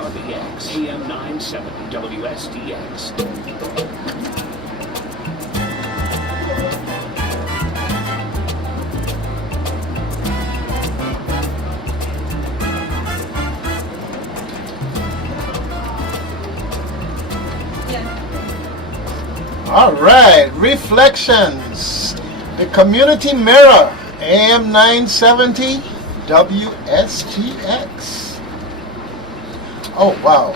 on the X, AM 970 WSTX. All right, Reflections, the Community Mirror, AM 970 WSTX. Oh wow,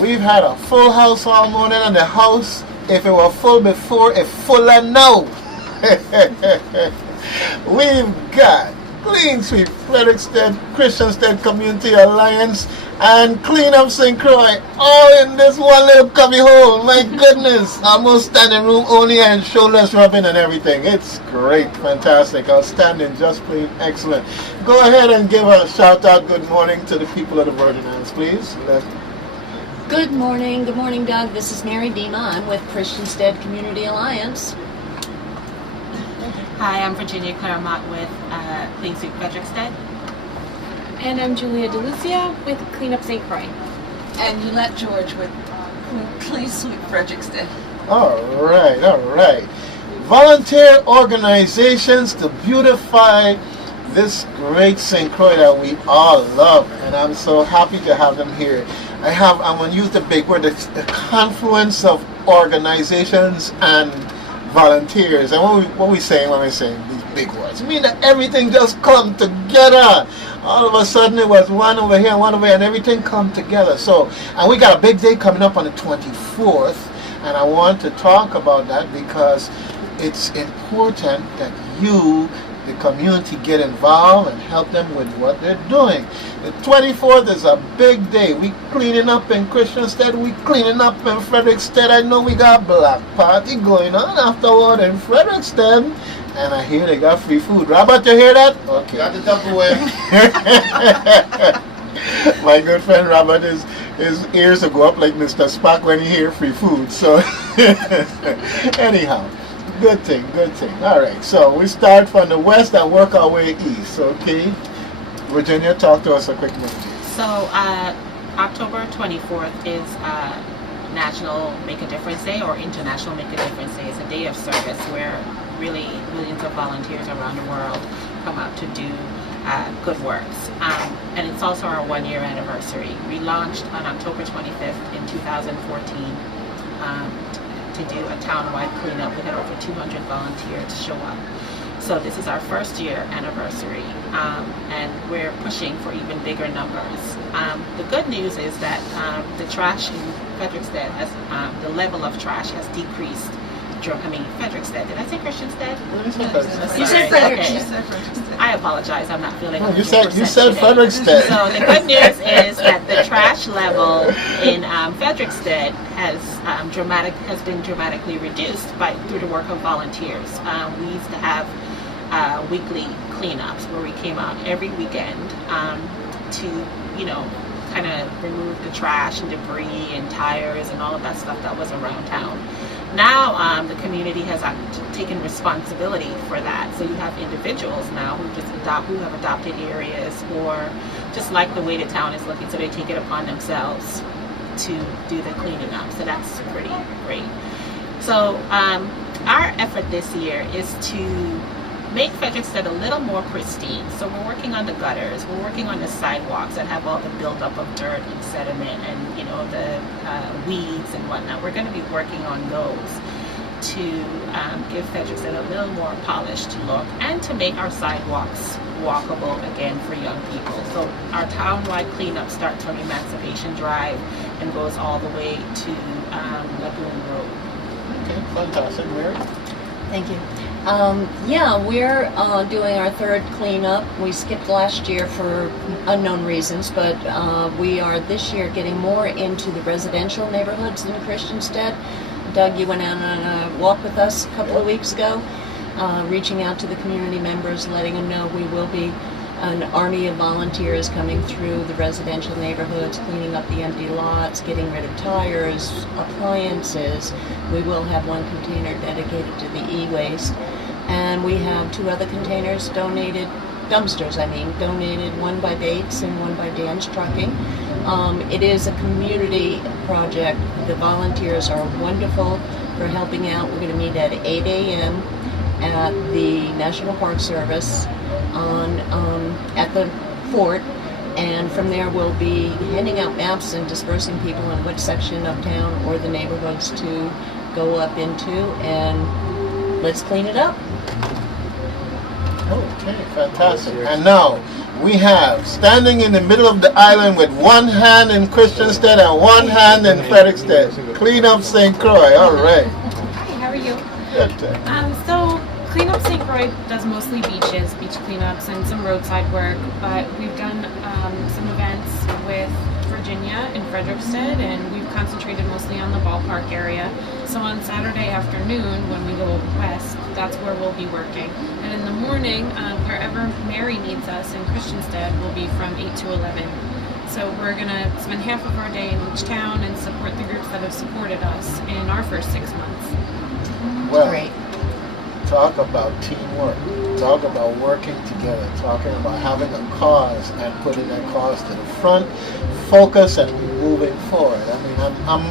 we've had a full house all morning, and the house, if it were full before, it's fuller now. We've got Clean Sweep, Frederiksted, Christiansted Community Alliance, and Cleanup St. Croix, all in this one little cubby hole. My goodness, almost standing room only and shoulders rubbing and everything. It's great, fantastic, outstanding, just plain excellent. Go ahead and give a shout out, good morning to the people of the Virgin Islands, please. Good morning, Doug. This is Mary Dema. I'm with Christiansted Community Alliance. Hi, I'm Virginia Clairmont with Clean Sweep Frederiksted. And I'm Lucia with Cleanup St. Croix. And Yulette George with Clean Sweep Frederiksted. All right. Volunteer organizations to beautify this great St. Croix that we all love, and I'm so happy to have them here. I'm going to use the big word, the confluence of organizations and volunteers. And what we saying when we saying these big words? I mean that everything just come together. All of a sudden it was one over here and one over here, and everything come together. So, and we got a big day coming up on the 24th, and I want to talk about that because it's important that you, the community, get involved and help them with what they're doing. The 24th is a big day. We cleaning up in Christiansted, we cleaning up in Frederiksted. I know we got black party going on afterward in Frederiksted, and I hear they got free food. Robert, you hear that? Okay. Got the Tupperware. My good friend Robert, his ears will go up like Mr. Spock when he hear free food. So anyhow, good thing. All right, so we start from the west and work our way east, okay? Virginia, talk to us a quick minute. So October 24th is National Make a Difference Day, or International Make a Difference Day. It's a day of service where really millions of volunteers around the world come out to do good works. And it's also our 1-year anniversary. We launched on October 25th in 2014 to do a town-wide cleanup. We had over 200 volunteers show up. So this is our first year anniversary, and we're pushing for even bigger numbers. The good news is that the trash in Frederiksted the level of trash has decreased. Frederiksted. Did I say Christiansted? You said Frederiksted. Okay. I apologize. I'm not feeling. No, you said Frederiksted. So the good news is that the trash level in Frederiksted has been dramatically reduced through the work of volunteers. We used to have weekly cleanups where we came out every weekend to kind of remove the trash and debris and tires and all of that stuff that was around town. Now the community has taken responsibility for that. So you have individuals now who have adopted areas, or just like the way the town is looking, so they take it upon themselves to do the cleaning up. So that's pretty great. So our effort this year is to make Frederiksted a little more pristine. So we're working on the gutters, we're working on the sidewalks that have all the buildup of dirt and sediment and the weeds and whatnot. We're going to be working on those to give Frederiksted a little more polished look and to make our sidewalks walkable again for young people. So our town-wide cleanup starts from Emancipation Drive and goes all the way to Lagoon Road. Okay, fantastic, Mary. Thank you. We're doing our third cleanup. We skipped last year for unknown reasons, but we are this year getting more into the residential neighborhoods in Christiansted. Doug, you went out on a walk with us a couple of weeks ago, reaching out to the community members, letting them know we will be an army of volunteers coming through the residential neighborhoods, cleaning up the empty lots, getting rid of tires, appliances. We will have one container dedicated to the e-waste. And we have 2 other containers donated, one by Bates and one by Dan's Trucking. It is a community project. The volunteers are wonderful for helping out. We're going to meet at 8 a.m. at the National Park Service at the fort. And from there, we'll be handing out maps and dispersing people in which section of town or the neighborhoods to go up into, and let's clean it up. Okay, fantastic. And now we have standing in the middle of the island with one hand in Christiansted and one hand in Frederiksted. Clean up St. Croix. All right. Hi, how are you? Good. So Clean Up St. Croix does mostly beaches, beach cleanups, and some roadside work, but we've done some events with Virginia in Frederiksted, and we've concentrated mostly on the ballpark area. So on Saturday afternoon, when we go west, that's where we'll be working. And in the morning, wherever Mary needs us in Christiansted, will be from 8 to 11. So we're going to spend half of our day in each town and support the groups that have supported us in our first 6 months. Well, Great. talk about teamwork. Talk about working together. Talking about having a cause and putting that cause to the front. Focus and moving forward. I mean,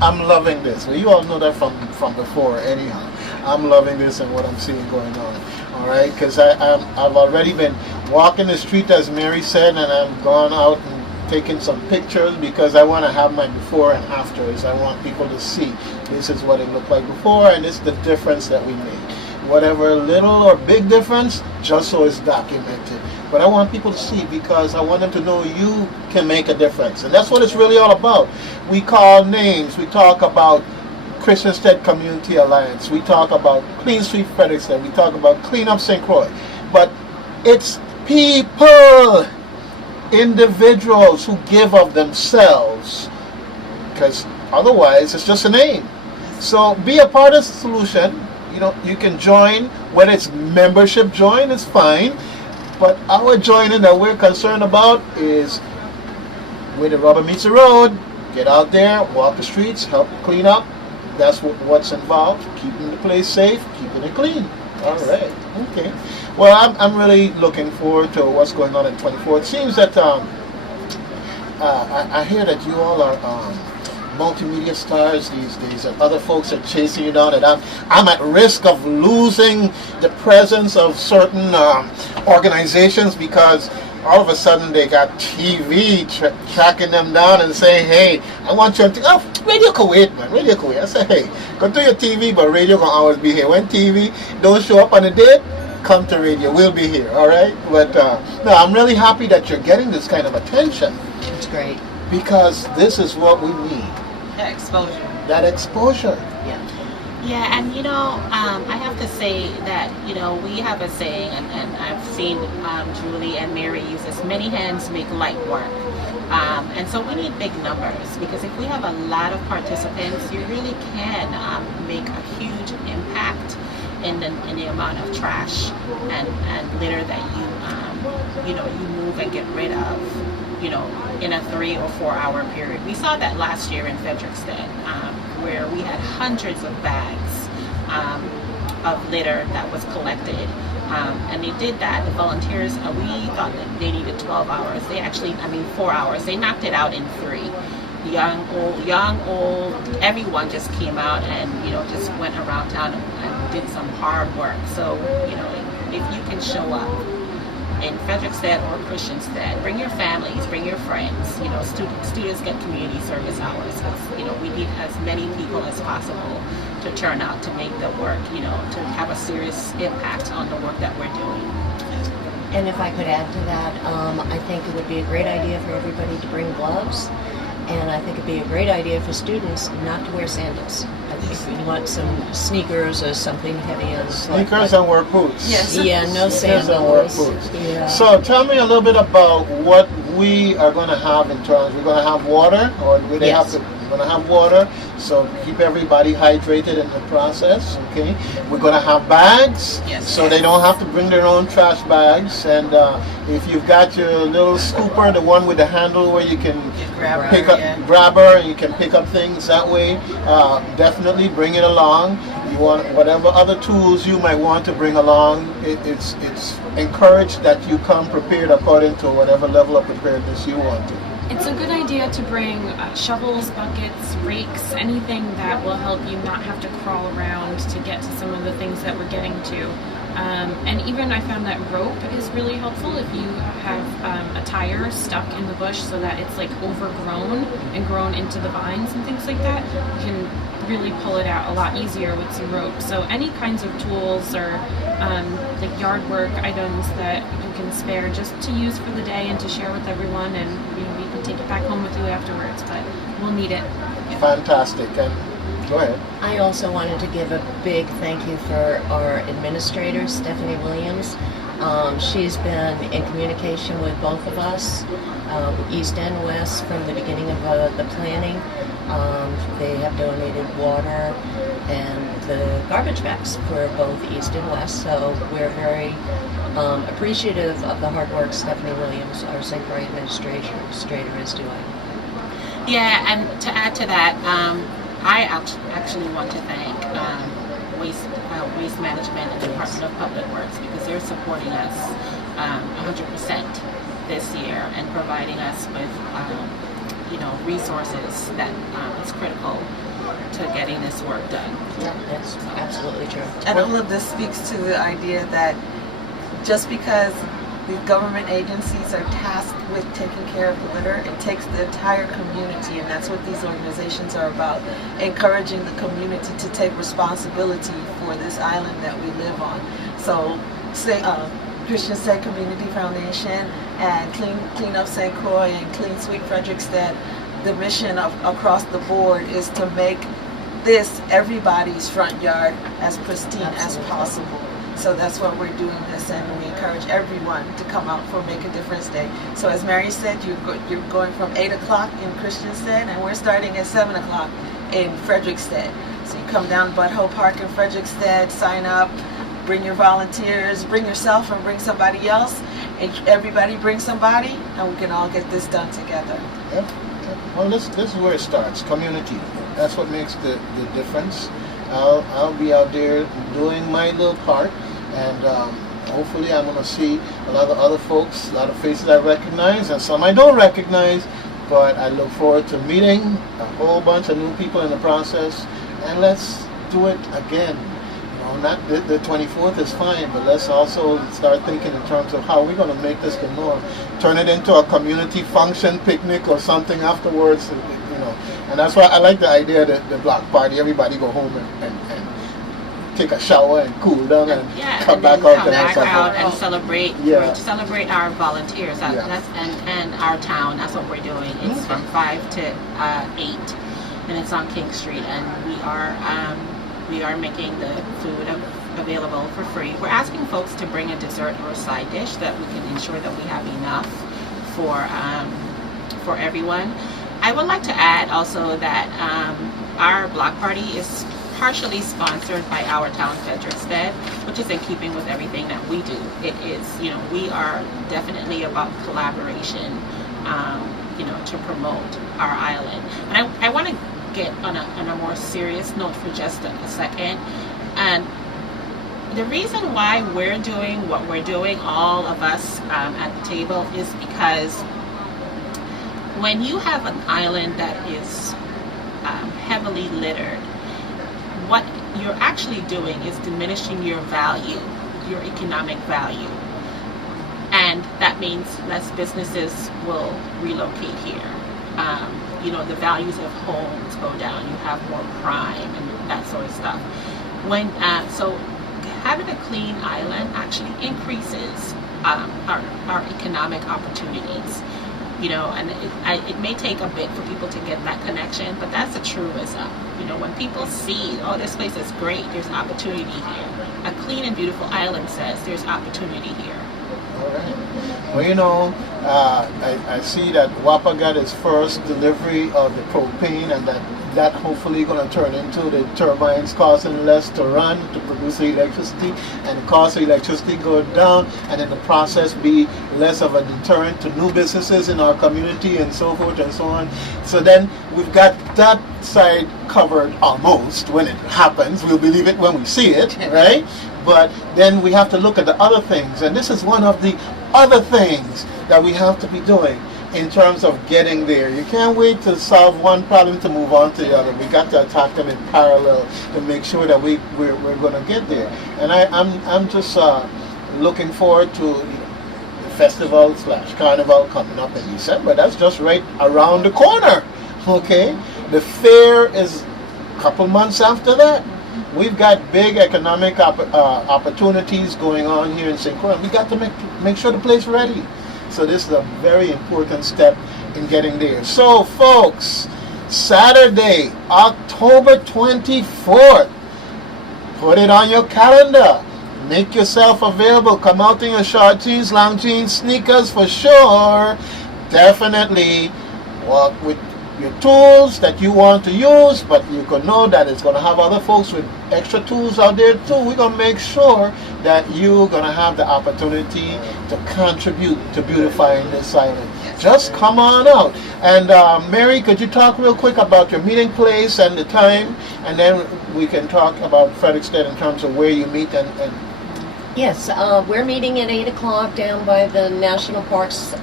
I'm loving this. Well, you all know that from before, anyhow. I'm loving this and what I'm seeing going on. All right, because I've already been walking the street, as Mary said, and I've gone out and taken some pictures because I want to have my before and afters. I want people to see this is what it looked like before, and this is the difference that we made. Whatever little or big difference, just so it's documented. But I want people to see, because I want them to know you can make a difference. And that's what it's really all about. We call names. We talk about Christiansted Community Alliance. We talk about Clean Sweep Frederiksted. We talk about Clean Up St. Croix. But it's people, individuals who give of themselves. Because otherwise, it's just a name. So be a part of the solution. You know, you can join. Whether it's membership join, it's fine. But our joining that we're concerned about is where the rubber meets the road. Get out there, walk the streets, help clean up. That's what's involved. Keeping the place safe, keeping it clean. All right. Okay. Well, I'm really looking forward to what's going on in 24. It seems that I hear that you all are multimedia stars these days, and other folks are chasing you down, and I'm at risk of losing the presence of certain organizations, because all of a sudden they got TV tracking them down and saying, hey, I want you to, Radio Kuwait, man, Radio Kuwait. I say, hey, go to your TV, but radio can always be here. When TV don't show up on a date, come to radio, we'll be here, all right? But no, I'm really happy that you're getting this kind of attention. It's great. Because this is what we need. That exposure. That exposure. Yeah. Yeah, and I have to say that, we have a saying, and I've seen Julie and Mary use this: many hands make light work. And so we need big numbers, because if we have a lot of participants, you really can make a huge impact in the amount of trash and litter that you move and get rid of, in a 3 or 4 hour period. We saw that last year in Frederiksted, where we had hundreds of bags of litter that was collected. And they did that. The volunteers, we thought that they needed 12 hours. They actually, 4 hours. They knocked it out in 3. Young, old, everyone just came out and, just went around town and did some hard work. So, if you can show up in Frederiksted or Christiansted, bring your families, bring your friends. Students get community service hours, because, we need as many people as possible to turn out to make the work, to have a serious impact on the work that we're doing. And if I could add to that, I think it would be a great idea for everybody to bring gloves. And I think it'd be a great idea for students not to wear sandals. I think we want some sneakers or something heavy on the foot. Sneakers and work boots. Yes. Yeah, no Sneakers and work sandals. boots. Yeah. So tell me a little bit about what we are going to have in terms. We're going to have water, or do they Yes. have to? We're going to have water, so keep everybody hydrated in the process. Okay. We're going to have bags, Yes. so they don't have to bring their own trash bags. And if you've got your little scooper, the one with the handle where you can pick up, grabber, and you can pick up things that way, definitely bring it along. You want whatever other tools you might want to bring along. It's encouraged that you come prepared according to whatever level of preparedness you want to. It's a good idea to bring shovels, buckets, rakes, anything that will help you not have to crawl around to get to some of the things that we're getting to. And even I found that rope is really helpful if you have a tire stuck in the bush so that it's like overgrown and grown into the vines and things like that. You can really pull it out a lot easier with some rope. So any kinds of tools or like yard work items that you can spare just to use for the day and to share with everyone, and you can take it back home with you afterwards, but we'll need it. Fantastic. And go ahead. I also wanted to give a big thank you for our administrator, Stephanie Williams. She's been in communication with both of us, East and West, from the beginning of the planning. They have donated water and the garbage bags for both East and West, so we're very appreciative of the hard work Stephanie Williams, our St. Croix administrator, is doing. Yeah, and to add to that, I actually want to thank Waste Management and the Department of Public Works, because they're supporting us 100% this year and providing us with resources that is critical to getting this work done. Yeah, that's absolutely true. And all of this speaks to the idea that just because the government agencies are tasked with taking care of the litter, it takes the entire community, and that's what these organizations are about, encouraging the community to take responsibility for this island that we live on. So, Christiansted Community Foundation and Clean Up St. Croix and Clean Sweep Frederiksted, the mission across the board is to make this everybody's front yard as pristine as possible. So that's why we're doing this, and we encourage everyone to come out for Make a Difference Day. So as Mary said, you're going from 8 o'clock in Christiansted, and we're starting at 7 o'clock in Frederiksted. So you come down Butthole Park in Frederiksted, sign up, bring your volunteers, bring yourself and bring somebody else, and everybody bring somebody, and we can all get this done together. Yep. Well, this is where it starts, community. That's what makes the difference. I'll be out there doing my little part, and hopefully I'm going to see a lot of other folks, a lot of faces I recognize, and some I don't recognize, but I look forward to meeting a whole bunch of new people in the process, and let's do it again. Not the 24th is fine, but let's also start thinking in terms of how we're going to make this the norm. Turn it into a community function, picnic, or something afterwards, And that's why I like the idea that the block party, everybody go home and take a shower and cool down and come back out and have something. And celebrate. Yeah. To celebrate our volunteers and our town. That's what we're doing. It's from 5 to 8, and it's on King Street, and we are making the food available for free. We're asking folks to bring a dessert or a side dish that we can ensure that we have enough for everyone. I would like to add also that our block party is partially sponsored by our town, Frederiksted, which is in keeping with everything that we do. It is, we are definitely about collaboration, to promote our island. And I want to get on a more serious note for just a second. And the reason why we're doing what we're doing, all of us at the table, is because when you have an island that is heavily littered, what you're actually doing is diminishing your value, your economic value. And that means less businesses will relocate here. The values of homes go down. You have more crime and that sort of stuff. So having a clean island actually increases our economic opportunities. And it may take a bit for people to get that connection, but that's a truism. When people see, oh, this place is great, there's opportunity here. A clean and beautiful island says there's opportunity here. All right. Well, I see that WAPA got its first delivery of the propane, and that hopefully going to turn into the turbines costing less to run, to produce the electricity, and the cost of electricity go down, and in the process be less of a deterrent to new businesses in our community and so forth and so on. So then we've got that side covered almost. When it happens, we'll believe it when we see it, right? But then we have to look at the other things, and this is one of the other things that we have to be doing. in terms of getting there. You can't wait to solve one problem to move on to the other. We got to attack them in parallel to make sure that we're going to get there. And I'm just looking forward to the festival / carnival coming up in December. That's just right around the corner. Okay, the fair is a couple months after that. We've got big economic opportunities going on here in St. Croix. We got to make sure the place ready. So this is a very important step in getting there. So folks, Saturday, October 24th, put it on your calendar. Make yourself available. Come out in your short jeans, long jeans, sneakers for sure. Definitely walk with your tools that you want to use, but you can know that it's going to have other folks with extra tools out there too. We're going to make sure that you're going to have the opportunity to contribute to beautifying this island. Just come on out. And Mary, could you talk real quick about your meeting place and the time, and then we can talk about Frederiksted in terms of where you meet and Yes, we're meeting at 8 o'clock down by the National Parks,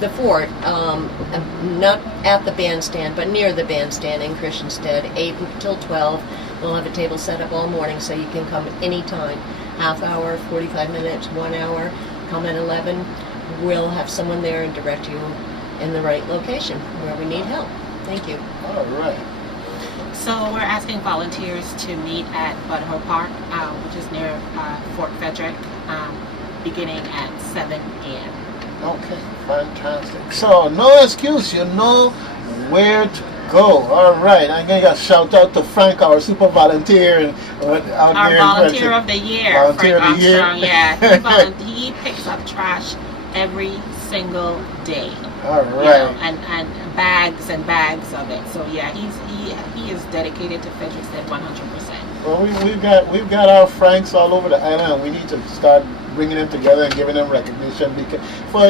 the fort, not at the bandstand, but near the bandstand in Christiansted, 8 until 12. We'll have a table set up all morning, so you can come at any time. Half hour, 45 minutes, 1 hour. Come at 11. We'll have someone there and direct you in the right location where we need help. Thank you. all right. So we're asking volunteers to meet at Butthole Park, which is near Fort Frederick, beginning at 7 a.m. Okay, fantastic. So no excuse, you know where to go. All right, I'm going to shout out to Frank, our super volunteer out Our there volunteer of the year, Volunteer Frank of the year. Armstrong. Yeah, he picks up trash every single day. All You right. know, and bags and bags of it. So yeah, he is dedicated to Frederiksted 100%. Well, we've got our Franks all over the island, and we need to start bringing them together and giving them recognition. Because,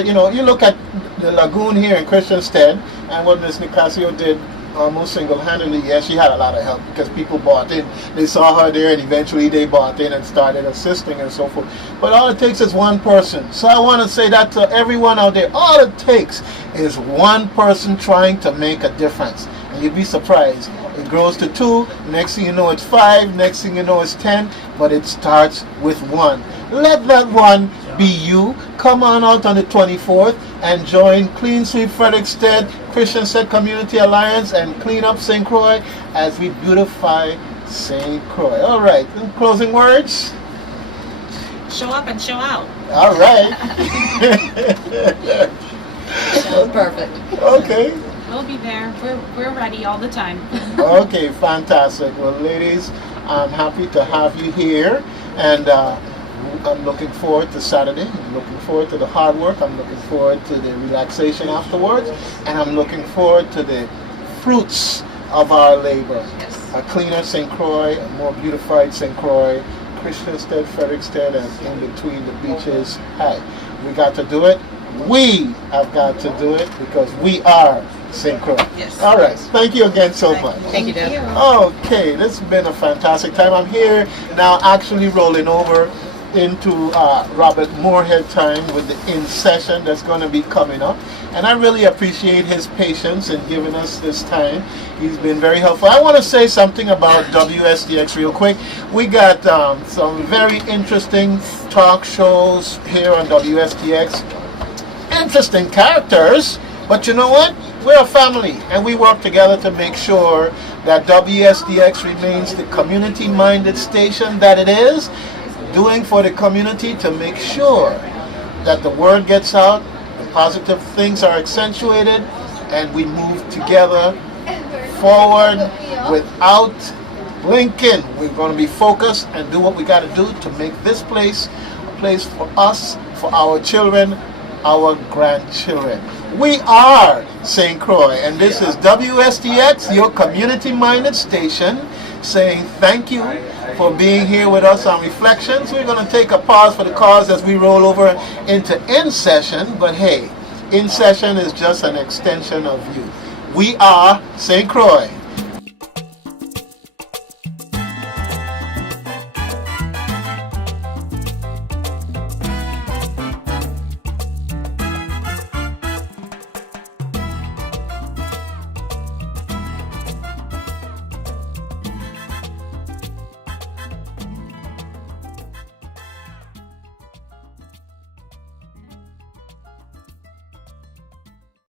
you look at the lagoon here in Christiansted, and what Miss Nicasio did almost single-handedly. Yes, she had a lot of help because people bought in. They saw her there, and eventually they bought in and started assisting and so forth. But all it takes is one person. So I want to say that to everyone out there. All it takes is one person trying to make a difference. And you'd be surprised. It grows to 2, next thing you know it's 5, next thing you know it's 10, but it starts with 1. Let that one be you. Come on out on the 24th and join Clean Sweep Frederiksted, Christiansted Community Alliance, and Clean Up St. Croix as we beautify St. Croix. All right, in closing words? Show up and show out. All right. Sounds perfect. Okay. We'll be there. We're ready all the time. Okay, fantastic. Well, ladies, I'm happy to have you here, and I'm looking forward to Saturday. I'm looking forward to the hard work. I'm looking forward to the relaxation afterwards, and I'm looking forward to the fruits of our labor. Yes. A cleaner St. Croix, a more beautified St. Croix, Christiansted, Frederiksted, and in between the beaches. Hey, we got to do it. We have got to do it because we are St. Croix. Yes. All right. Thank you again so much. Thank you, Deb. Okay, this has been a fantastic time. I'm here now actually rolling over into Robert Moorhead time with the in session that's going to be coming up. And I really appreciate his patience in giving us this time. He's been very helpful. I want to say something about WSTX real quick. We got some very interesting talk shows here on WSTX. Interesting characters, but you know what? We're a family, and we work together to make sure that WSTX remains the community-minded station that it is, doing for the community to make sure that the word gets out, the positive things are accentuated, and we move together forward without blinking. We're going to be focused and do what we got to do to make this place a place for us, for our children, our grandchildren. We are St. Croix, and this is WSTX, your community-minded station, saying thank you for being here with us on Reflections. We're going to take a pause for the cause as we roll over into In Session, but hey, In Session is just an extension of you. We are St. Croix.